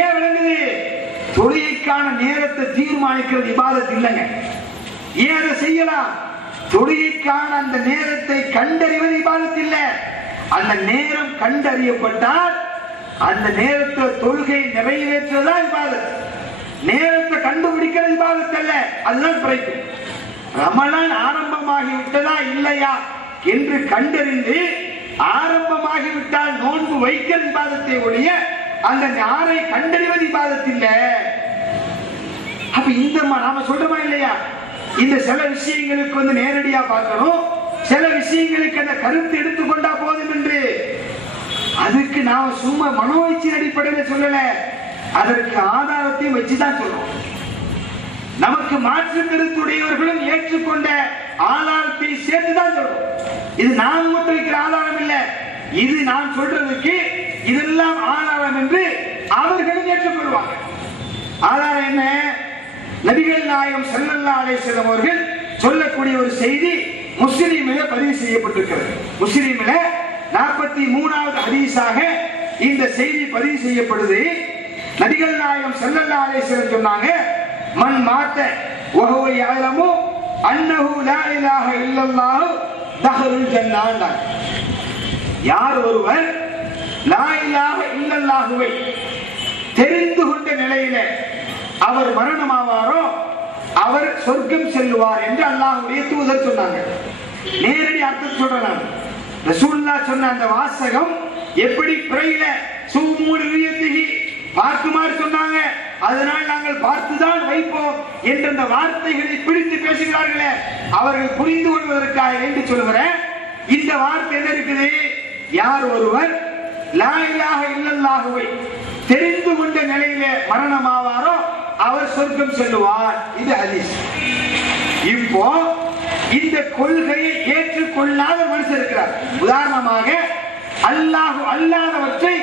ஏன் விளங்குது? தொழுகைக்கான நேரத்தை தீர்மானிக்கிறது இபாதத் இல்லைங்க. ஏன் அதை செய்யலாம்? தொழுகைக்கான அந்த நேரத்தை கண்டறிவது இபாதத் இல்ல. அந்த நேரம் கண்டறியப்பட்டால் அந்த நேரத்தை தொழுகை நிறைவேற்றுவதா இபாதத். நேரத்தை கண்டுபிடிக்கிறது இபாதத் அல்ல. அதுதான் பிழைக்கும். ரமலான் ஆரம்பமாகி விட்டதா இல்லையா என்று கண்டறிந்து ஆரம்பமாகிவிட்டால் நோன்பு வைக்கிறது இபாதத்தை ஒழிய அந்த நாரை கண்டறிவது இபாதத் இல்ல. அப்ப இந்த நாம சொல்றோமா இல்லையா? இந்த சில விஷயங்களுக்கு நேரடியா பார்க்கணும், சில விஷயங்களுக்கு அந்த கருத்து எடுத்துக்கொண்டா போதும் என்று. அதுக்கு நாம சும்மா மனோயிச்சின் அடிப்படையில் சொல்லல, அதற்கு ஆதாரத்தையும் வச்சுதான் சொல்றோம். நமக்கு மாற்று கருத்துடையவர்களும் ஏற்றுக்கொண்ட ஆதாரத்தை சேர்த்துதான் சொல்றோம். இது நான் மட்டும் வைக்கிற ஆதாரம் இல்ல, இது நான் சொல்றதுக்கு இதெல்லாம் ஆதாரம் என்று அவர்களும் ஏற்றுக்கொள்வாங்க. ஆதாரம் என்ன? நபிகள் நாயகம் ஸல்லல்லாஹு அலைஹி வஸல்லம் அவர்கள் சொல்லக்கூடிய ஒரு செய்தி முஸ்லிமிலே பதிவு செய்யப்பட்டிருக்கிறது. முஸ்லிமிலே 43வது ஹதீஸாக இந்த செய்தி பதிவு செய்யப்படுது. நபிகள் நாயகம் ஸல்லல்லாஹு அலைஹி வஸல்லம் சொன்னாங்க, மன் மாத்த வஹுவ யஅலமு அன்னஹு லா இலாஹ இல்லல்லாஹு தஹலுல் ஜன்னah. யார் ஒருவர் லா இலாஹ இல்லல்லாஹுவை தெரிந்து கொண்ட நிலையில அவர் மரணமாவாரோ அவர் சொர்க்கம் செல்லுவார் என்று அல்லாஹ்வுடைய தூதர் சொன்னாங்க. நேரடி அர்த்தம் சொல்றேன். ரசூலுல்லாஹ் சொன்ன அந்த வாசகம் எப்படி பிறையில சூமூல் ரியத்திஹி பார்க்குமாறு சொன்னாங்க, அதனால் நாங்கள் பார்த்துதான் வைப்போம் என்ற அந்த வார்த்தைகளை பிடித்து பேசுகிறார்களே அவர்கள் புரிந்து கொள்வதற்காக என்று சொல்கிறேன். இந்த வார்த்தை என்ன இருக்குது? யார் ஒருவர் லா இலாஹ இல்லல்லாஹுவை தெரிந்து கொண்ட நிலையில மரணமாவாரோ அவர் சொர்க்கம் செல்லுவார். இது ஹதீஸ். இப்போ இந்த கொள்கையை ஏற்றுக்கொள்ளாத மனுஷர் இருக்கிறார். உதாரணமாக அல்லாஹ் அல்லாதவற்றை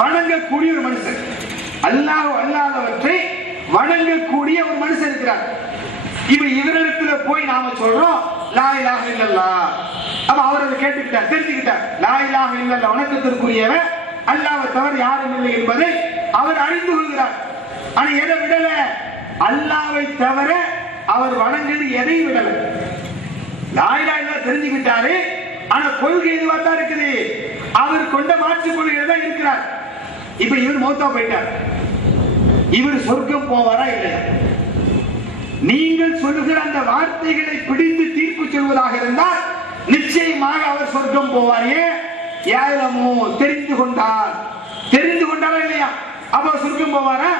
வணங்கக்கூடிய ஒரு மனுஷன், அல்லாஹ் அல்லாதவற்றை வணங்கக்கூடிய ஒரு மனுஷன் இருக்கிறார். இவரிடத்துல போய் நாம சொல்றோம் லா இலாஹ இல்லல்லாஹ். அப்ப அவர் அதை கேட்டுக்கிட்டார், தெரிஞ்சுக்கிட்டார். லா இலாஹ இல்லல்லாஹ் வணக்கத்திற்குரியவன் அல்லாஹ்வை தவிர யாரும் இல்லை என்பதை அவர் அறிந்து கொள்கிறார். ஆனா எதை விடல? அல்லாஹ்வை தவிர அவர் வணங்குது எதை விடல? லா இலாஹ இல்லல்லாஹ் தெரிஞ்சுக்கிட்டாரு, ஆனா கொள்கை இதுவா தான் இருக்குது. அவர் கொண்ட மாற்று கொள்கையில தான் இருக்கிறார். இப்ப இவர் மௌத்தா போயிட்டார், இவர் சொர்க்கம் போவாரா இல்லையா? நீங்கள் சொல்லுகிற அந்த வார்த்தைகளை பிடித்து தீர்ப்பு சொல்வதாக இருந்தால் நிச்சயமாக அவர் சொர்க்கம் போவார். ஏழமோ தெரிந்து கொண்டார், தெரிந்து கொண்டாரா இல்லையா? அப்ப சொர்க்கம் போவாரா?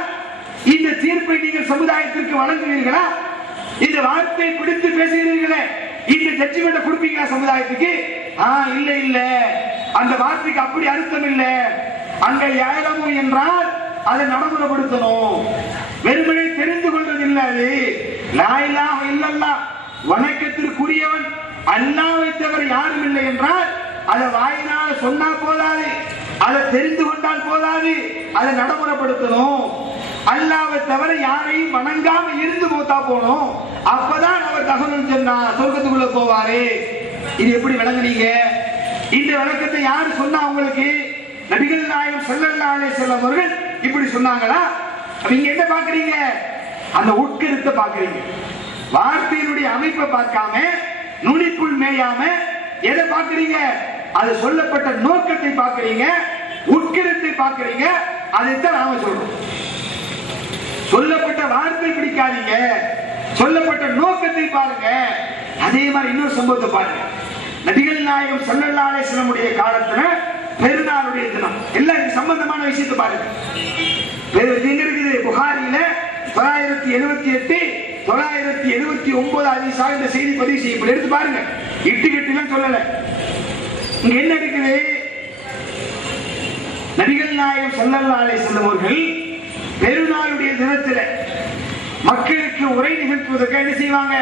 இந்த தீர்ப்பை நீங்கள் சமுதாயத்திற்கு வழங்குவீர்களா? இந்த வார்த்தை பிடித்து பேசுகிறீர்களே, இந்த ஜட்ஜ்மெண்ட கொடுப்பீங்களா சமுதாயத்துக்கு? இல்ல இல்ல, அந்த வார்த்தைக்கு அப்படி அர்த்தம் இல்ல. அங்க ஏழமோ என்றால் அதை நடைமுறைப்படுத்தணும். வெறுமனை தெரிந்து கொள்வது இல்ல. அது லா இலாஹ இல்லல்லாஹ் வணக்கத்திற்குரியவன் அல்லாஹ்வை தவிர யாரும் இல்லை என்றால் அதை வாயினால சொன்னா போதாது, அதை தெரிந்து கொண்டால் போதாது, அதை நடைமுறைப்படுத்தணும். அல்லாஹ்வை தவிர யாரையும் வணங்காம இருந்து மௌத்தா போனோம், அப்பதான் அவர் தஹலுல் ஜன்னah சொர்க்கத்துக்குள்ள போவாரு. இது எப்படி விளங்குனீங்க? இந்த விளக்கத்தை யாரு சொன்னா உங்களுக்கு? நபிகள் நாயகம் ஸல்லல்லாஹு அலைஹி வஸல்லம் அவர்கள் இப்படி சொன்னாங்களா? நீங்க என்ன பாக்குறீங்க? அந்த உட்கருத்தை பாக்குறீங்க. வார்த்தையினுடைய அமைப்பை பார்க்காம, நுனிப்புள் மேயாம எதை பாக்குறீங்க? அது சொல்லப்பட்ட நோக்கத்தை பாக்குறீங்க, உட்கருத்தை பாக்குறீங்க. அதைத்தான் நாம சொல்றோம். சொல்லப்பட்ட வார்த்தை பிடிக்காதீங்க, சொல்லப்பட்ட நோக்கத்தை பாருங்க. அதே மாதிரி இன்னொரு சம்பவத்தை பாருங்க. நபிகள் நாயகம் ஸல்லல்லாஹு அலைஹி வஸல்லம் உடைய காலத்துல பெருநாளுடைய தினம், எல்லாம் சம்பந்தமான விஷயத்தை பாருங்க. எங்க இருக்குது? புகாரில 978 979 ஹதீஸாக இந்த செய்தி பதிவு செய்யப்படும். எடுத்து பாருங்க, இட்டு கட்டிலாம் சொல்லல. இங்க என்ன இருக்குது? நபிகள் நாயகம் ஸல்லல்லாஹு அலைஹி வஸல்லம் அவர்கள் பெருநாளுடைய தினத்துல மக்களுக்கு உரை நிகழ்த்துவதற்கு என்ன செய்வாங்க?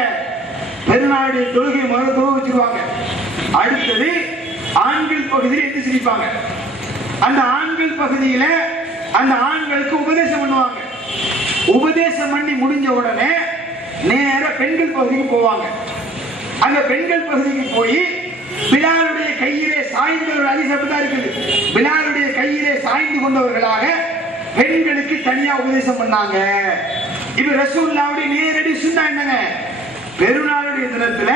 பெருநாளுடைய தொழுகை முதல்ல தொழுக வச்சிருவாங்க. அடுத்தது ஆண்கள் பகுதியில் எது சிரிப்பாங்க. அந்த ஆண்கள் பகுதியில அந்த ஆண்களுக்கு உபதேசம் பண்ணுவாங்க. உபதேசம் பண்ணி முடிஞ்ச உடனே நேர பெண்கள் பகுதிக்கு போவாங்க. அந்த பெண்கள் பகுதிக்கு போய் பிலாலுடைய கையிலே சாய்ந்தவர்கள் அதிசப்தா இருக்குது. பிலாலுடைய கையிலே சாய்ந்து கொண்டவர்களாக பெண்களுக்கு தனியா உபதேசம் பண்ணாங்க. இப்ப ரசூலுல்லாஹ்வுடைய நேரடி சுன்னா என்னங்க? பெருநாளுடைய தினத்துல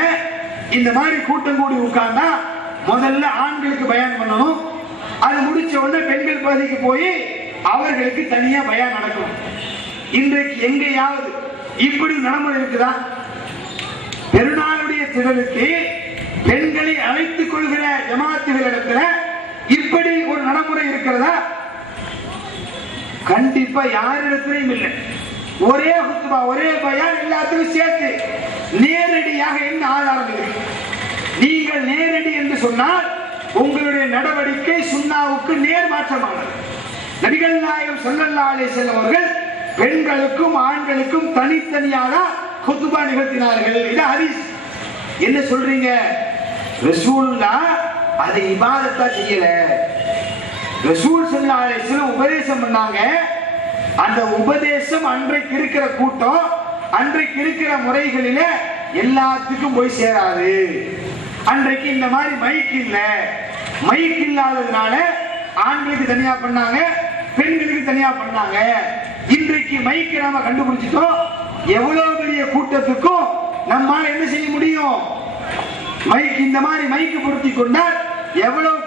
இந்த மாதிரி கூட்டம் கூடி உட்கார்ந்தா முதல்ல ஆண்களுக்கு பயான் பண்ணணும். அது முடிச்ச உடனே பெண்கள் பகுதிக்கு போய் அவர்களுக்கு தனியா பயான் நடக்கும். இன்றைக்கு எங்கேயாவது இப்படி நடைமுறை இருக்குதா? பெருநாளுடைய திடலுக்கு பெண்களை அழைத்துக் கொள்கிற ஜமாத்துகளிடத்துல இப்படி ஒரு நடைமுறை இருக்கிறதா? கண்டிப்பா யாரிடத்திலையும் இல்லை. ஒரே குத்துபா, ஒரே பயான் எல்லாத்துக்கும் சேர்த்து. நேரடியாக என்ன ஆதாரம் இருக்கு? நீங்கள் நேரடி என்று சொன்னால் உங்களுடைய நடவடிக்கை சுன்னாவுக்கு நேர் மாற்றமானது. நபிகள் நாயகம் ஸல்லல்லாஹு அலைஹி வஸல்லம் அவர்கள் பெண்களுக்கும் ஆண்களுக்கும் தனித்தனியாக குத்துபா நிகழ்த்தினார்கள். இது ஹதீஸ். என்ன சொல்றீங்க? ரசூலுல்லாஹ் அதை இபாதத்தா செய்யல. ரசூல் ஸல்லல்லாஹு அலைஹி வஸல்லம் உபதேசம் பண்ணாங்க. அந்த உபதேசம் அன்றைக்கு இருக்கிற கூட்டம், அன்றைக்கு இருக்கிற முறைகளில எல்லாத்துக்கும் போய் சேராது. அன்றைக்கு இந்த மாதிரி மைக் இல்ல. மைக் இல்லாததுனால ஆண்களுக்கு தனியா பண்ணாங்க, பெண்களுக்கு தனியா பண்ணாங்க. இன்றைக்கு மைக் நாம கண்டுபிடிச்சிட்டோம். எவ்வளவு பெரிய கூட்டத்துக்கும் நம்மால என்ன செய்ய முடியும்? மைக், இந்த மாதிரி மைக்கு பொருத்தி கொண்டால் எவ்வளவு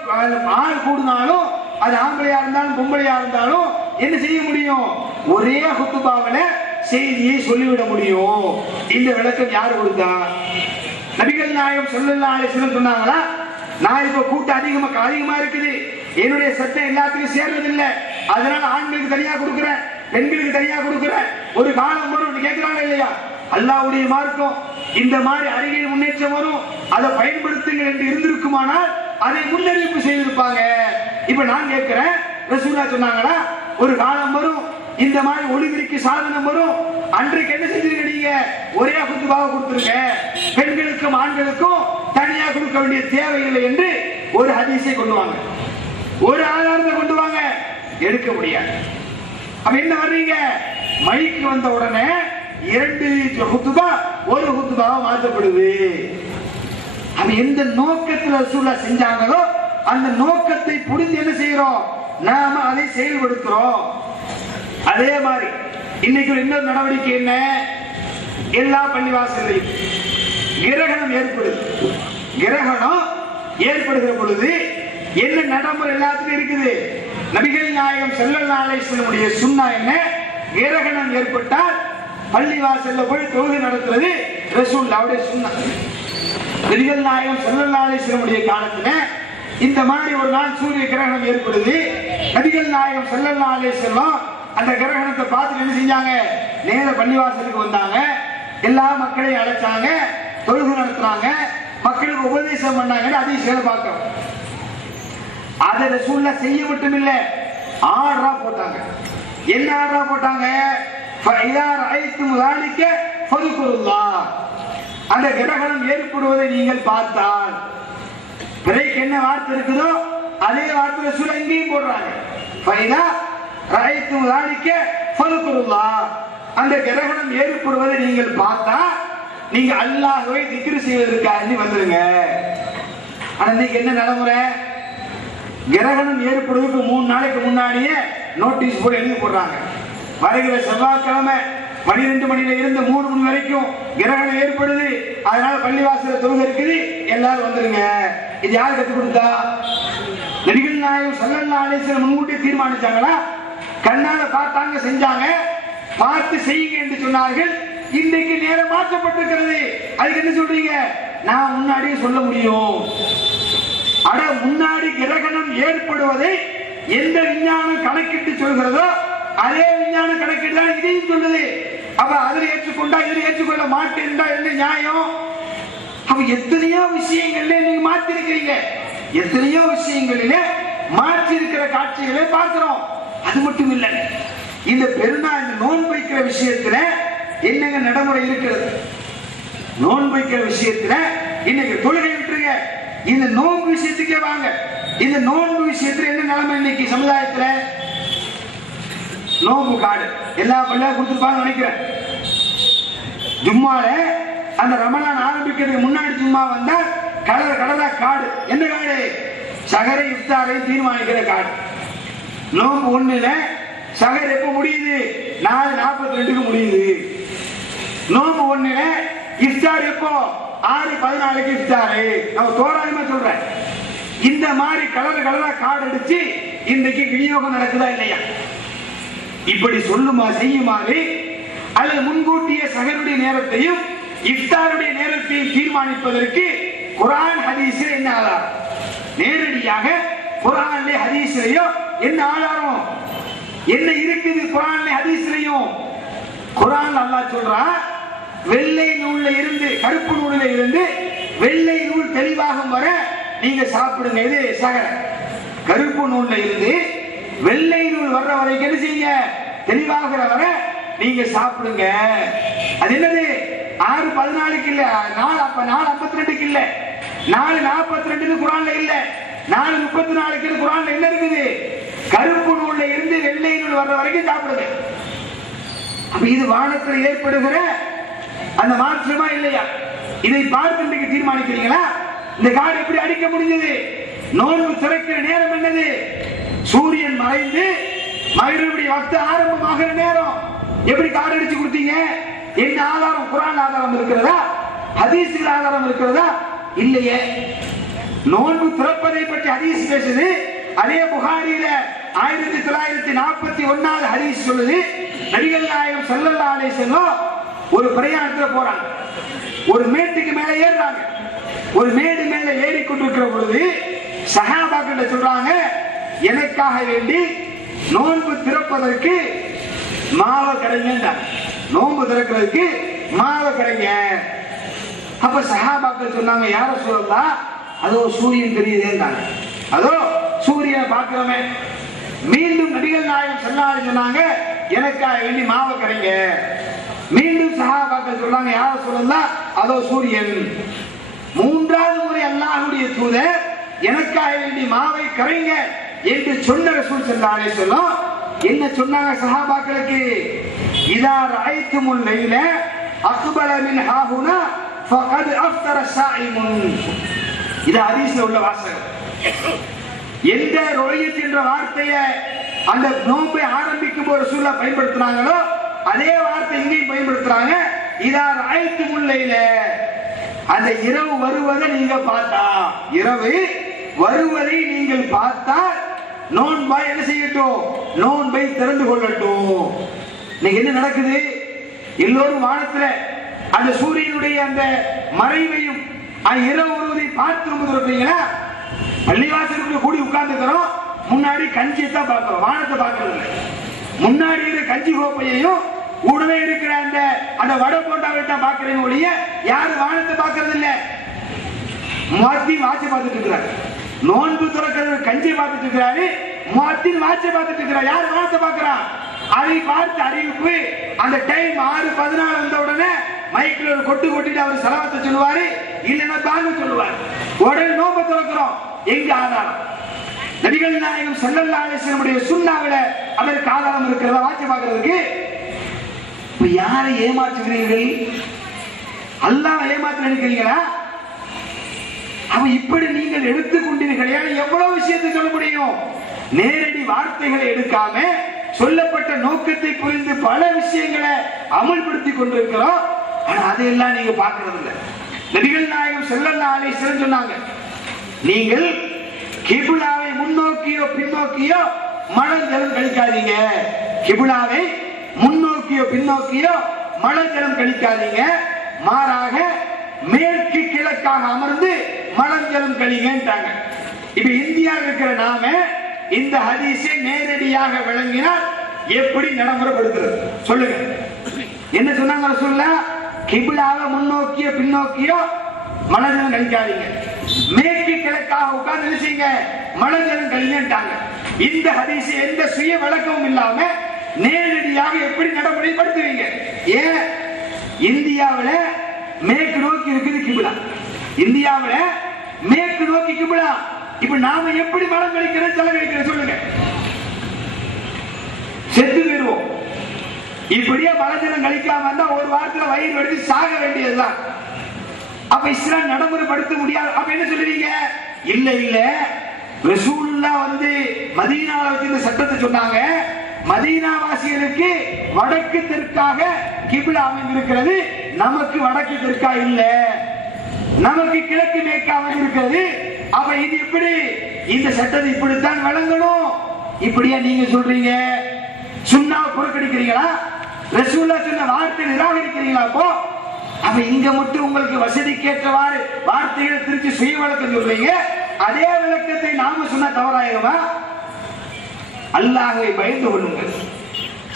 ஆள் கூடுனாலும், அது ஆம்பளையா இருந்தாலும் பொம்பளையா இருந்தாலும் என்ன செய்ய முடியும்? ஒரே குத்துபாவில செய்தியை சொல்லிவிட முடியும். இந்த விளக்கம் யாரு கொடுத்தா? நபிகள் நாயகம் ஸல்லல்லாஹு அலைஹி வஸல்லம் சொன்னாங்களா? நான் இப்ப கூட்டம் அதிகமா இருக்குது, என்னுடைய சத்தம் எல்லாத்துக்கும் சேர்றதில்லை, அதனால ஆண்களுக்கு தனியா கொடுக்குறேன், பெண்களுக்கு தனியா கொடுக்குறேன். ஒரு காலம் வரும் கேட்கிறாங்க இல்லையா? அல்லாஹ்வுடைய மார்க்கம் இந்த மாதிரி அறிவியல் முன்னேற்றம் வரும், அதை பயன்படுத்துங்கள் என்று இருந்திருக்குமானால் அதை முன்னறிவிப்பு செய்திருப்பாங்க. இப்ப நான் கேட்கிறேன், ரசூலுல்லாஹ் சொன்னாங்களா ஒரு காலம் வரும், இந்த மாதிரி ஒளிபெருக்கி சாதனம் வரும், அன்றைக்கு என்ன செஞ்சிருக்க? நீங்க ஒரே குத்துபாவை கொடுத்துருங்க, பெண்களுக்கும் ஆண்களுக்கும் தனியா கொடுக்க வேண்டிய தேவையில்லை என்று ஒரு ஹதீஸை கொண்டு வாங்க, ஒரு ஆதாரத்தை கொண்டு வாங்க. எடுக்க முடியாது. அப்ப என்ன வர்றீங்க? மைக்கு வந்த உடனே 2 குத்துபா ஒரு குத்துபாவா மாற்றப்படுது. அப்ப எந்த நோக்கத்தில் ரசூலுல்லாஹ் செஞ்சாங்களோ அந்த நோக்கத்தை புரிந்து என்ன செய்யறோம்? நாம அதை செயல்படுத்துறோம். அதே மாதிரி இன்னைக்கு இன்னொரு நடவடிக்கை என்ன? எல்லா பள்ளிவாசலையும் கிரகணம் ஏற்படுது. கிரகணம் ஏற்படுகிற பொழுது என்ன நடைமுறை எல்லாத்துக்கும் இருக்குது? நபிகள் நாயகம் ஸல்லல்லாஹு அலைஹி வஸல்லம் சுன்னா என்ன? கிரகணம் ஏற்பட்டால் பள்ளிவாசல்ல போய் தொழுகை நடத்துறது ரசூலுல்லாஹ்வுடைய சுன்னா. நபிகள் நாயகம் ஸல்லல்லாஹு அலைஹி வஸல்லம் காலத்துல இந்த மாதிரி ஒரு நாள் சூரிய கிரகணம் ஏற்படுது. நபிகள் நாயகம் ஸல்லல்லாஹு அலைஹி வஸல்லம் அந்த கிரகணத்தை பார்த்து என்ன செஞ்சாங்க? நேர பள்ளிவாசலுக்கு வந்தாங்க, எல்லா மக்களையும் அழைச்சாங்க, தொழுகை நடத்துறாங்க, மக்களுக்கு உபதேசம் பண்ணாங்க. அதிசயம் பார்க்கிறோம். அதை ரசூலுல்லாஹ் செய்ய மட்டும் இல்ல, ஆர்டரா போட்டாங்க. என்ன ஆர்டரா போட்டாங்க? ஃபைதா ரஐத்தும் ذلك ஃபذ்குருல்லாஹ். அந்த கிரகணம் ஏற்படுவதை நீங்கள் பார்த்தால், பிறகு என்ன வார்த்தை இருக்குதோ அதே வார்த்தை ரசூலுல்லாஹ் இங்கேயும் போடுறாங்க. ஃபைதா ரஐத்தும் ذلك ஃபذ்குருல்லாஹ். அந்த கிரகணம் ஏற்படுவதை நீங்கள் பார்த்தா நீங்க அல்லாஹ்வை திக்ர் செய்வதற்காக வந்துருங்க. ஆனா இன்னைக்கு என்ன நடைமுறை? கிரகணம் ஏற்படுவதற்கு 3 நாளைக்கு முன்னாடியே நோட்டீஸ் போர்டு எழுதி போடுறாங்க. வருகிற செவ்வாய்க்கிழமை 12 மணியில இருந்து 3 மணி வரைக்கும் கிரகணம் ஏற்படுது, அதனால பள்ளிவாசல தொழுகை இருக்குது, எல்லாரும் வந்துருங்க. இது யார் கற்றுக் கொடுத்தா? நபிகள் நாயகம் ஸல்லல்லாஹு அலைஹி வஸல்லம் முன்கூட்டி தீர்மானிச்சாங்களா? கண்ணால பார்த்தாங்க, செஞ்சாங்க. பார்த்து செய்யுங்க என்று சொன்னார்கள். இன்றைக்கு நேரம் மாற்றப்பட்டிருக்கிறது. அதுக்கு என்ன சொல்றீங்க? நான் முன்னாடியே சொல்ல முடியும். அட, முன்னாடி கிரகணம் ஏற்படுவதை எந்த விஞ்ஞானம் கணக்கிட்டு சொல்கிறதோ அதே விஞ்ஞான கணக்கிட்டு தான் இதையும் சொல்லுது. அப்ப அதில் ஏற்றுக்கொண்டா இதில் ஏற்றுக்கொள்ள மாட்டேன்டா என்ன நியாயம்? அப்ப எத்தனையோ விஷயங்கள்ல நீங்க மாற்றி இருக்கிறீங்க, எத்தனையோ விஷயங்களில மாற்றி இருக்கிற காட்சிகளை பார்க்கிறோம். அது மட்டும் இல்லை, இந்த பெருநாள் நோன்பு வைக்கிற விஷயத்துல என்னங்க நடைமுறை இருக்கிறது? நோன்பு வைக்கிற விஷயத்துல இன்னைக்கு தொழுகை விட்டுருங்க, இந்த நோன்பு விஷயத்துக்கே வாங்க. இந்த நோன்பு விஷயத்துல என்ன நிலைமை இன்னைக்கு சமுதாயத்துல? நோன்பு கார்டு எல்லா பள்ளியா கொடுத்துருப்பாங்க நினைக்கிறேன். ஜும்மால அந்த ரமலான் ஆரம்பிக்கிறதுக்கு முன்னாடி ஜும்மா வந்தா கடலா கார்டு. என்ன கார்டு? சகரை இஃப்தாரை தீர்மானிக்கிற கார்டு. நோன்பு 1ல சகர் எப்ப முடியுது? 4:42 முடியுது. நோம்பு 1 இஃப்தார் எப்போ? 6:14 இஃப்தாரு. நான் தோராயமா சொல்றேன். இந்த மாதிரி கலரா கார்டு அடிச்சு இன்றைக்கு விநியோகம் நடக்குதா இல்லையா? இப்படி சொல்லுமா செய்யுமாறு அல்லது முன்கூட்டிய சகருடைய நேரத்தையும் இஃப்தாருடைய நேரத்தையும் தீர்மானிப்பதற்கு குர்ஆன் ஹதீஸில் என்ன ஆதாரம்? நேரடியாக குர்ஆன்ல ஹதீஸ்லயோ என்ன ஆதாரம்? என்ன இருக்குது குர்ஆன்ல ஹதீஸ்லயும்? குர்ஆன் அல்லாஹ் சொல்றான், வெள்ளை நூல்ல இருந்து கருப்பு நூலில் இருந்து வெள்ளை நூல் தெளிவாகும் வரை நீங்க சாப்பிடுங்க. இது சகர. கருப்பு நூல்ல இருந்து வெள்ளை நூல் வர்ற வரைக்கும் என்ன செய்யுங்க? தெளிவாகிற வரை நீங்க சாப்பிடுங்க. அது என்னது? 6:14 இல்ல, 4:52 இல்ல, 4:42 குர்ஆன்ல இல்ல, 4:34 குர்ஆன்ல என்ன இருக்குது? கருப்பு நூல்ல இருந்து வெள்ளை நூல் வர்ற வரைக்கும் சாப்பிடுங்க. அப்ப இது வானத்தில் ஏற்படுகிற அந்த மாற்றமா இல்லையா? இதை பார்த்து இன்றைக்கு தீர்மானிக்கிறீங்களா? இந்த காடு எப்படி அடிக்க முடிஞ்சது? நோன்பு திறக்கிற நேரம் என்னது? சூரியன் மறைந்து மகரிபுடைய வக்து ஆரம்பமாகிற நேரம். எப்படி காடு அடிச்சு கொடுத்தீங்க? என்ன ஆதாரம்? குர்ஆன் ஆதாரம் இருக்கிறதா? ஹதீஸ்ல ஆதாரம் இருக்கிறதா? இல்லையே. நோன்பு திறப்பதை பற்றி ஹதீஸ் பேசுது. அதே புகாரியில 1941 ஹதீஸ் சொல்லுது, நபிகள் நாயகம் ஸல்லல்லாஹு அலைஹி வஸல்லம் ஒரு பிரயாணத்துல போறாங்க. ஒரு மேட்டுக்கு மேல ஏறுறாங்க. ஒரு மேடு மேல ஏறிக்கொண்டிருக்கிற பொழுது சஹாபாக்கள் சொல்றாங்க, எனக்காக வேண்டி நோன்பு திறப்பதற்கு மாவை கடைங்க. நோன்பு திறக்கிறதுக்கு மாவை கடைங்க. அப்ப சஹாபாக்கள் சொன்னாங்க, யார சொல்லலாம்? அதோ சூரியன் தெரியுதேன்றாங்க. அதோ சூரியனை பார்க்கிறோமே. மீண்டும் நபிகள் நாயகம் ஸல்லல்லாஹு அலைஹி சொன்னாங்க, எனக்காக வேண்டி மாவை கடைங்க. மீண்டும் சஹாபாக்கள் சொன்னாங்க, யார சொல்லலாம்? அதோ சூரியன். மூன்றாவது முறை அல்லாஹ்வுடைய தூதர் எனக்காக வேண்டி மாவை கரைங்க என்று சொன்ன ரசூல் ஸல்லல்லாஹு அலைஹி வஸல்லம் என்ன சொன்னாங்க சஹாபாக்களுக்கு? இதா ரஅய்துமுல் லைல அக்பல மின் ஹாஹுனா ஃபகத் அஃப்தர ஸாயிமுன். இது ஹதீஸ்ல உள்ள வாசகம். எந்த ருயத் என்ற வார்த்தையை அந்த நோன்பை ஆரம்பிக்கும் போது ரசூலுல்லாஹ் பயன்படுத்துறாங்களோ அதே வார்த்தை இங்கேயும் பயன்படுத்துறாங்க. இதா ரஅய்துமுல் லைல, அந்த இரவு வருவதை நீங்க பார்த்தா, இரவு வருவதை நீங்கள் பார்த்தால் நோன்பை என்ன செய்யட்டும்? நோன்பை திறந்து கொள்ளட்டும். இன்னைக்கு என்ன நடக்குது? எல்லோரும் வானத்துல அந்த சூரியனுடைய அந்த மறைவையும் இரவு வருவதை பார்த்து இருப்பீங்களா? பள்ளிவாசலுக்கு கூடி உட்கார்ந்துக்கிறோம், முன்னாடி கஞ்சியை தான் பார்க்கிறோம், வானத்தை பார்க்கறது இல்லை. முன்னாடி இருக்கிற கஞ்சி கோப்பையையும் உடனே இருக்கிற அந்த வடை போட்டாவை தான் பார்க்கிறேன் ஒழிய யாரும் வானத்தை பார்க்கறது இல்லை. முஅத்தின் வாட்சை பார்த்துட்டு இருக்கிறாரு. நோன்பு திறக்கிறது கஞ்சி பார்த்துட்டு இருக்கிறாரு, முஅத்தின் வாட்சை பார்த்துட்டு இருக்கிறார். யார் வானத்தை பார்க்கிறா? அதை பார்த்து அறிவிப்பு அந்த டைம் 6:14 வந்த உடனே மைக்ல ஒரு கொட்டு கொட்டிட்டு அவர் சலவாத்தை சொல்லுவாரு, இல்லைன்னா பாங்க சொல்லுவார். உடனே நோன்பு திறக்கிறோம். எங்க ஆதாரம்? நபிகள் நாயகம் ஸல்லல்லாஹு அலைஹி வஸல்லம் சுன்னாவில அதற்கு ஆதாரம் இருக்கிறதா வாட்சை பார்க்கிறதுக்கு? இப்ப யாரை ஏமாற்றுகிறீர்கள்? அல்லாஹ் ஏமாற்ற நினைக்கிறீங்களா? அவ இப்படி நீங்கள் எடுத்துக்கொண்டீர்களே, எவ்வளவு விஷயத்தை சொல்ல முடியும்? நேரடி வார்த்தைகளை எடுக்காம சொல்லப்பட்ட நோக்கத்தை புரிந்து பல விஷயங்களை அமல்படுத்திக் கொண்டிருக்கிறோம். ஆனா அதையெல்லாம் நீங்க பார்க்கறது இல்லை. நபிகள் நாயகம் ஸல்லல்லாஹு அலைஹி வஸல்லம் சொன்னாங்க, நீங்கள் கிபிலாவை முன்னோக்கியோ பின்னோக்கியோ மலஜலம் கழிக்காதீங்க. கிபிலாவை முன்னோக்கியோ பின்னோக்கியோ மலஜலம் கழிக்காதீங்க. மாறாக மேற்கு கிழக்காக அமர்ந்து மலஜலம் கழிங்கன்றாங்க. இப்ப இந்தியாவில் இருக்கிற நாம இந்த ஹதீஸை நேரடியாக விளங்கினால் எப்படி நடைமுறைப்படுத்துறது சொல்லுங்க? என்ன சொன்னாங்க ரசூலுல்லாஹ்? கிபிலாவை முன்னோக்கியோ பின்னோக்கியோ மலஜலம் கழிக்காதீங்க, மேற்கு கிழக்காக உட்கார்ந்து நினைச்சீங்க மலஜலம் கழிங்கன்றாங்க. இந்த ஹதீஸை எந்த சுய விளக்கமும் இல்லாம நேரடியாக எப்படி நடைமுறைப்படுத்துவீங்க? ஏன் இந்தியாவில் மேற்கு நோக்கி இருக்குது கிபிலா, இந்தியாவில் மேற்கு நோக்கி கிபிலா. இப்ப நாம எப்படி மலம் கழிக்கிறது செலவழிக்கிறது சொல்லுங்க? செத்து போயிடுவோம். இப்படியே மலஜலம் கழிக்காம இருந்தா ஒரு வாரத்துல வயிறு வெடிச்சு சாக வேண்டியதுதான். அப்ப இஸ்லாம் நடைமுறைப்படுத்த முடியாது. அப்ப என்ன சொல்லுவீங்க? இல்ல இல்ல, ரசூலுல்லாஹ் மதீனால வச்சு இந்த சட்டத்தை சொன்னாங்க, மதீனா வாசிகளுக்கு வடக்கு தெற்காக கிப்லா அமைந்திருக்கிறது, நமக்கு வடக்கு தெற்கா இல்ல, நமக்கு கிழக்கு மேற்கா அமைந்திருக்கிறது. அப்ப இது எப்படி, இந்த சட்டத்தை இப்படித்தான் வழங்கணும். இப்படியா நீங்க சொல்றீங்க? சுன்னாவை புறக்கணிக்கிறீங்களா? ரசூலுல்லாஹ் சொன்ன வார்த்தை நிராகரிக்கிறீங்களா? அப்ப இங்க மட்டும் உங்களுக்கு வசதிக்கேற்றவாறு வார்த்தைகளை திருச்சி சுய வழக்கம் சொல்றீங்க, அதே விளக்கத்தை நாம சொன்னா தவறாயிருமா? அல்லாஹ்வை பயந்து கொள்ளுங்கள்.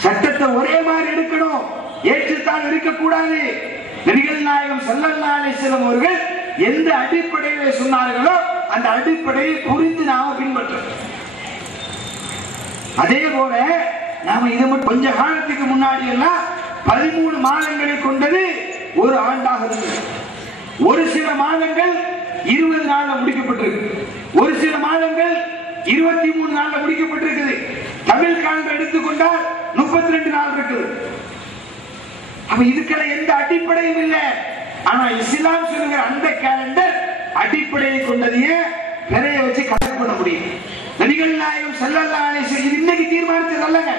சட்டத்தை ஒரே மாதிரி எடுக்கணும், ஏற்றுத்தான் இருக்கக்கூடாது. நபிகள் நாயகம் ஸல்லல்லாஹு அலைஹி வஸல்லம் அவர்கள் எந்த அடிப்படையில சொன்னார்களோ அந்த அடிப்படையை புரிந்து நாம பின்பற்றணும். அதே போல நாம இது மட்டும் கொஞ்ச காலத்துக்கு முன்னாடி எல்லாம் 13 மாதங்களை கொண்டது ஒரு ஆண்டாக இருந்தது. ஒரு சில மாதங்கள் 20 நாள்ல முடிக்கப்பட்டிருக்கு, ஒரு சில மாதங்கள் 23 நாள்ல முடிக்கப்பட்டிருக்குது. தமிழ் காலண்டர் எடுத்துக்கொண்டால் 32 நாள் இருக்குது. அப்ப இதுக்கெல்லாம் எந்த அடிப்படையும் இல்லை. ஆனா இஸ்லாம் சொல்லுகிற அந்த கேலண்டர் அடிப்படையை கொண்டதையே நிறைய வச்சு கணக்கு பண்ண முடியும். நபிகள் நாயகம் ஸல்லல்லாஹு அலைஹி வஸல்லம் இது இன்னைக்கு தீர்மானிச்சது அல்லங்க.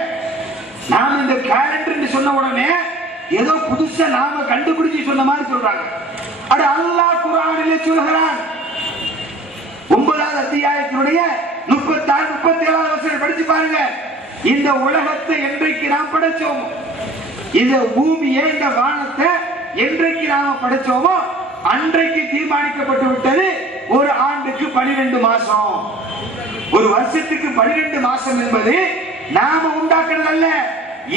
நாம இந்த கேலண்டர் சொன்ன உடனே ஏதோ புதுசா நாம கண்டுபிடிச்சு சொன்ன மாதிரி சொல்றாங்க. அட அல்லாஹ் குர்ஆனிலே சொல்கிறான், 9வது அத்தியாயத்தினுடைய 36 37வது வசனம் படிச்சு பாருங்க. இந்த உலகத்தை என்றைக்கு நாம் படைச்சோமோ, இந்த பூமியை இந்த வானத்தை என்றைக்கு நாம படைச்சோமோ அன்றைக்கு தீர்மானிக்கப்பட்டு விட்டது ஒரு ஆண்டுக்கு 12 மாசம். ஒரு வருஷத்துக்கு 12 மாசம் என்பது நாம உண்டாக்குறது அல்ல,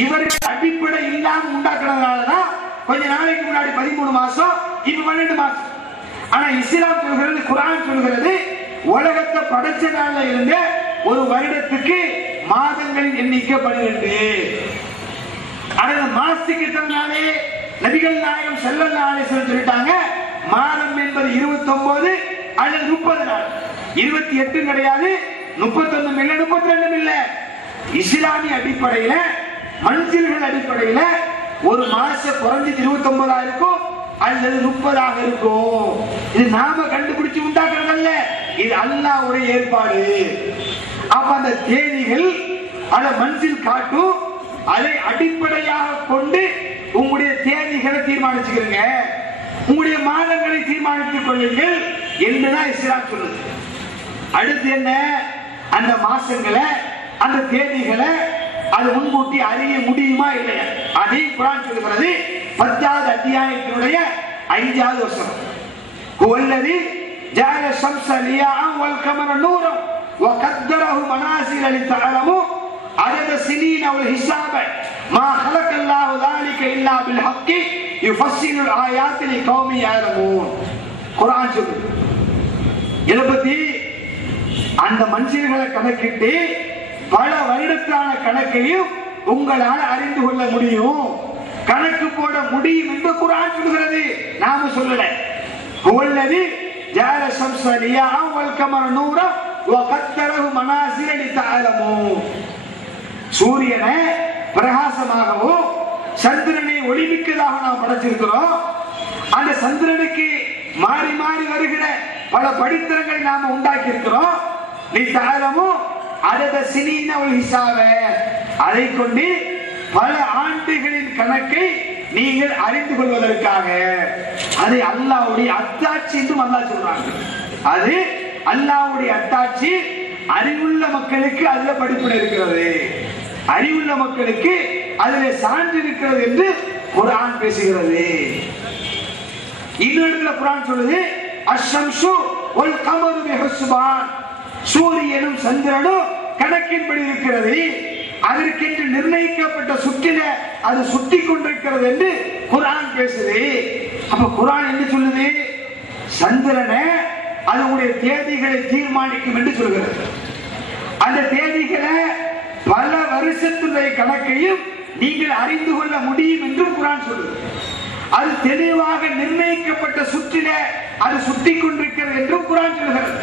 இவர்கள் அடிப்படை இல்லாம உண்டாக்குறதுனாலதான் கொஞ்ச நாளைக்கு முன்னாடி 13 மாசம், இப்ப 12 மாசம். ஆனா இஸ்லாம் சொல்கிறது, குர்ஆன் சொல்கிறது, உலகத்தை படைச்ச நாள்ல இருந்த ஒரு வருடத்துக்கு மாதங்களின் எண்ணிக்கை 12. அந்த மாசத்துக்கு எத்தனை? நபிகள் நாயகம் ஸல்லல்லாஹு அலைஹி வஸல்லம் சொல்லிட்டாங்க, மாதம் என்பது 29 அல்லது 30 நாள். 28 கிடையாது, 31 இல்ல, 32 இல்ல. இஸ்லாமிய அடிப்படையில, மன்சில்கள் அடிப்படையில ஒரு மாசம் குறைஞ்சு 29 இருக்கும் அல்லது 30 இருக்கும். இது நாம கண்டுபிடிச்சு உண்டாக்குறது அல்ல, இது அல்லாஹ்வுடைய ஏற்பாடு. அப்ப அந்த தேதிகள் அத மன்சில் காட்டும், அதை அடிப்படையாக கொண்டு உங்களுடைய தேதிகளை தீர்மானிச்சுக்கிறீங்க, உங்களுடைய மாதங்களை தீர்மானித்துக் கொள்ளுங்கள் என்றுதான் இஸ்லாம் சொல்லுது. அடுத்து என்ன, அந்த மாசங்களை அந்த தேதிகளை அது முன்கூட்டி அறிய முடியுமா இல்லையா? அதை குர்ஆன் சொல்கிறது 10வது அத்தியாயத்தினுடைய 5வது வசனம். ஹுவல்லதி ஜஅல ஷம்ஸ லியாஅன் வல் கமர நூரன் வகத்தரஹு மனாசில லிதஅலமு அதத ஸினீன வல் ஹிஸாப மா ஹலகல்லாஹு ذلك இல்லா பில் ஹக்கி யுஃபஸ்ஸிலுல் ஆயாத்தி லிகௌமி யஅலமூன். குர்ஆன் சொல்லுது, இதை பத்தி அந்த மனுஷர்களை கணக்கிட்டு பல வருடத்தான கணக்கையும் உங்களால் அறிந்து கொள்ள முடியும், கணக்கு போட முடியும் என்று குர்ஆன் சொல்கிறது, நாம சொல்லல. ஹுவல்லதி ஜஅல ஷம்ஸ லியாஅன் வல் கமர நூரன் வகத்தரஹு மனாசில லிதஅலமூ. சூரியனை பிரகாசமாகவும் சந்திரனை ஒளிமிக்கதாக நாம் படைச்சிருக்கிறோம். அந்த சந்திரனுக்கு மாறி மாறி வருகிற பல படித்திரங்களை நாம உண்டாக்கி இருக்கிறோம். லிதஅலமூ அதத ஸினீன வல் ஹிஸாப, அதை கொண்டு பல ஆண்டுகளின் கணக்கை நீங்கள் அறிந்து கொள்வதற்காக. அதை அல்லாஹ்வுடைய அத்தாட்சி என்றும் அல்லாஹ் சொல்றாங்க. அது அல்லாஹ்வுடைய அத்தாட்சி, அறிவுள்ள மக்களுக்கு அதுல படிப்பினை இருக்கிறது, அறிவுள்ள மக்களுக்கு அதுல சான்று இருக்கிறது என்று குர்ஆன் பேசுகிறது. இன்னொரு இடத்துல குர்ஆன் சொல்லுது, அஷ்ஷம்ஸு வல் கமரு பிஹுஸ்பான், சூரியனும் சந்திரனும் கணக்கின்படி இருக்கிறது, அதற்கென்று நிர்ணயிக்கப்பட்ட சுற்றில அது சுற்றி கொண்டிருக்கிறது என்று குர்ஆன் பேசுது. அப்ப குர்ஆன் என்ன சொல்லுது? சந்திரனை அதனுடைய தேதிகளை தீர்மானிக்கும் என்று சொல்கிறது. அந்த தேதிகளை பல வருஷத்துடைய கணக்கையும் நீங்கள் அறிந்து கொள்ள முடியும் என்று குர்ஆன் சொல்லுது. அது தெளிவாக நிர்ணயிக்கப்பட்ட சுற்றில அது சுற்றி கொண்டிருக்கிறது என்றும் குர்ஆன் சொல்கிறது.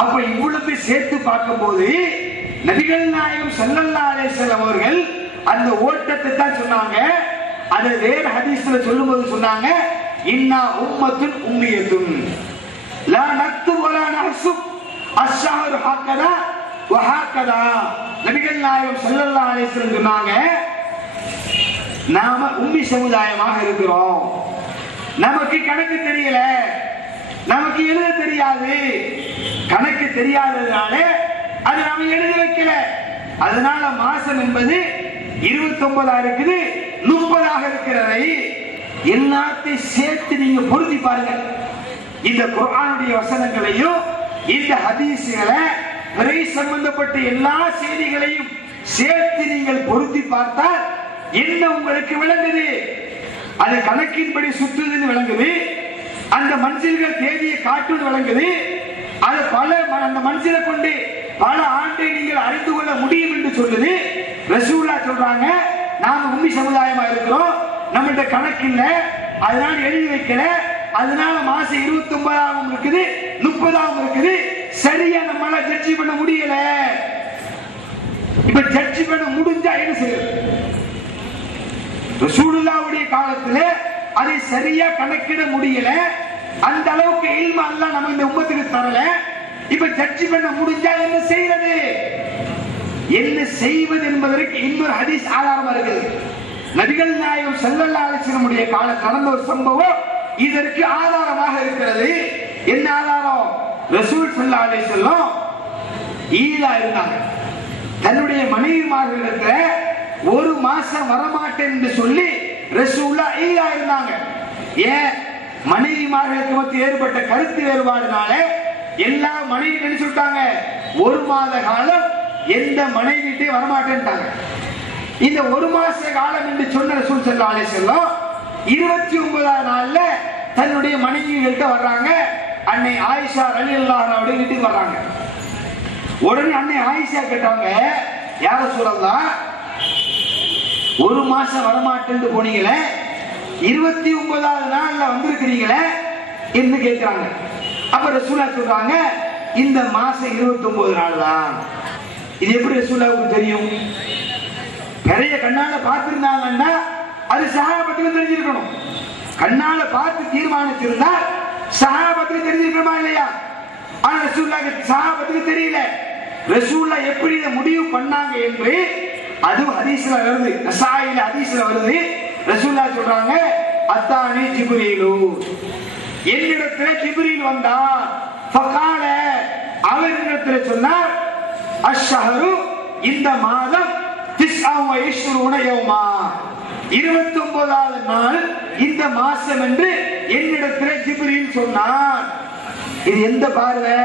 அப்ப இவ்வளவு சேர்த்து பார்க்கும் போது நபிகள் நாயகம் ஸல்லல்லாஹு அலைஹி வஸல்லம் அவர்கள் அந்த ஓட்டத்தை தான் சொன்னாங்க. அதை வேற ஹதீஸ்ல சொல்லும்போது சொன்னாங்க, இன்னா உம்மத்துன் உம்மியத்துன் லா நக்துபு வலா நஹ்சுப் அஷ்ஷஹரு ஹக்கதா வஹாகதா நபிகள் நாயகம் ஸல்லல்லாஹு அலைஹி வஸல்லம் சொன்னாங்க, நாம உம்மி சமுதாயமாக இருக்கிறோம். நமக்கு கணக்கு தெரியல, நமக்கு எழுத தெரியாது. கணக்கு தெரியாததுனால அது நாம எழுதி வைக்கல. அதனால மாசம் என்பது 29 இருக்குது, 30 இருக்கிறதை எல்லாத்தையும் சேர்த்து நீங்க பொருத்தி பாருங்க. இந்த குர்ஆனுடைய வசனங்களையும் இந்த ஹதீஸ்களை பிறை சம்பந்தப்பட்ட எல்லா செய்திகளையும் சேர்த்து நீங்கள் பொருத்தி பார்த்தால் என்ன உங்களுக்கு விளங்குது? அது கணக்கின்படி சுற்றுதுன்னு விளங்குது. அந்த மனுஷர்கள் தேதியை காட்டுவது விளங்குது. அது பல அந்த மனுஷனை கொண்டு பல ஆண்டை நீங்கள் அறிந்து கொள்ள முடியும் என்று சொல்லுது. ரசூலுல்லாஹ் சொல்றாங்க, நாம உம்மி சமுதாயமா இருக்கிறோம், நம்மள்ட்ட கணக்கு இல்ல, அதனால எழுதி வைக்கல, அதனால மாசம் 29 இருக்குது, 30 இருக்குது. சரியா நம்மளால ஜட்ஜி பண்ண முடியல. இப்ப ஜட்ஜி பண்ண முடிஞ்சா என்ன செய்யறது? ரசூலுல்லாஹ்வுடைய காலத்துல அதை சரியா கணக்கிட முடியல. அந்த அளவுக்கு இல்ம அல்லாஹ் நம்ம இந்த உம்மத்துக்கு தரல. இப்ப ஜட்ஜி பண்ண முடிஞ்சா என்ன செய்யறது? என்ன செய்வது என்பதற்கு இன்னொரு ஹதீஸ் ஆதாரமா இருக்குது. நபிகள் நாயகம் ஸல்லல்லாஹு அலைஹி வஸல்லம் காலத்தில் நடந்த ஒரு சம்பவம் இதற்கு ஆதாரமாக இருக்கிறது. என்ன ஆதாரம்? ரசூல் ஸல்லல்லாஹு அலைஹி வஸல்லம் ஈதா இருந்தாங்க. தன்னுடைய மனைவிமார்களிடத்துல ஒரு மாசம் வரமாட்டேன் என்று சொல்லி ரசூலுல்லாஹ் ஈதா இருந்தாங்க. ஏன்? மனைவிமார்களுக்கு மத்தியில் ஏற்பட்ட கருத்து வேறுபாடுனால எல்லா மனைவி சொல்லிட்டாங்க, ஒரு மாத காலம் எந்த மனைவிட்டே வரமாட்டேன்ட்டாங்க. இந்த ஒரு மாச காலம் என்று சொன்ன ரசூல் ஸல்லல்லாஹு அலைஹி வஸல்லம் 29ஆம் நாள்ல தன்னுடைய மனைவிகள்கிட்ட வர்றாங்க. அன்னை ஆயிஷா ரலியல்லாஹு அன்ஹா வீட்டுக்கு வர்றாங்க. உடனே அன்னை ஆயிஷா கேட்டாங்க, யா ரசூலல்லாஹ், ஒரு மாசம் வரமாட்டேன்னு போனீங்களே, 29ஆவது நாள்ல வந்திருக்கிறீங்களே என்று கேட்கிறாங்க. அப்ப ரசூலுல்லாஹ் சொல்றாங்க, இந்த மாசம் 29 நாள் தான். இது எப்படி ரசூலுல்லாஹ்வுக்கு தெரியும்? நிறைய கண்ணால பார்த்திருந்தாங்கன்னா அது சஹாபத்துக்கு தெரிஞ்சிருக்கணும். கண்ணால பார்த்து தீர்மானிச்சிருந்தால் சஹாபத்துக்கு தெரிஞ்சிருக்கணுமா இல்லையா? ஆனா ரசூலுல்லாஹ்வுக்கு சஹாபத்துக்கு தெரியல. ரசூலுல்லாஹ் எப்படி இதை முடிவு பண்ணாங்க என்று அதுவும் ஹதீஸ்ல வருது, நசாயில ஹதீஸ்ல வருது. ரசூலுல்லாஹ் சொல்றாங்க, அத்தானி ஜிப்ரீலு, என்னிடத்துல ஜிப்ரீல் வந்தார். ஃபகால, அவர் என்னிடத்துல சொன்னார், அஷ்ஷஹரு, இந்த மாதம் 29 யௌமா, 29ஆவது நாள் இந்த மாசம் என்று என்னிடத்துல ஜிப்ரீல் சொன்னார். இது எந்த பார்வை?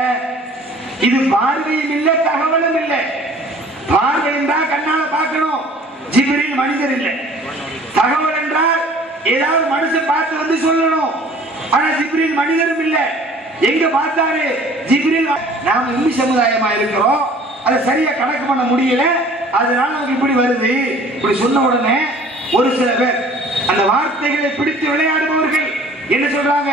இது பார்வையும் இல்லை, தகவலும் இல்லை. பார்வை என்றால் கண்ணால பார்க்கணும், ஜிப்ரீல் மனிதர் இல்லை. தகவல் என்றால் ஏதாவது மனுஷன் பார்த்து வந்து சொல்லணும். ஆனா ஜிப்ரீல் மனிதரும் இல்லை. எங்க பார்த்தாரு ஜிப்ரீல்? நாம உம்மி சமுதாயமா இருக்கிறோம், அதை சரியா கணக்கு பண்ண முடியல, அதனால நமக்கு இப்படி வருது. இப்படி சொன்ன உடனே ஒரு சில பேர் அந்த வார்த்தைகளை பிடித்து விளையாடுபவர்கள் என்ன சொல்றாங்க?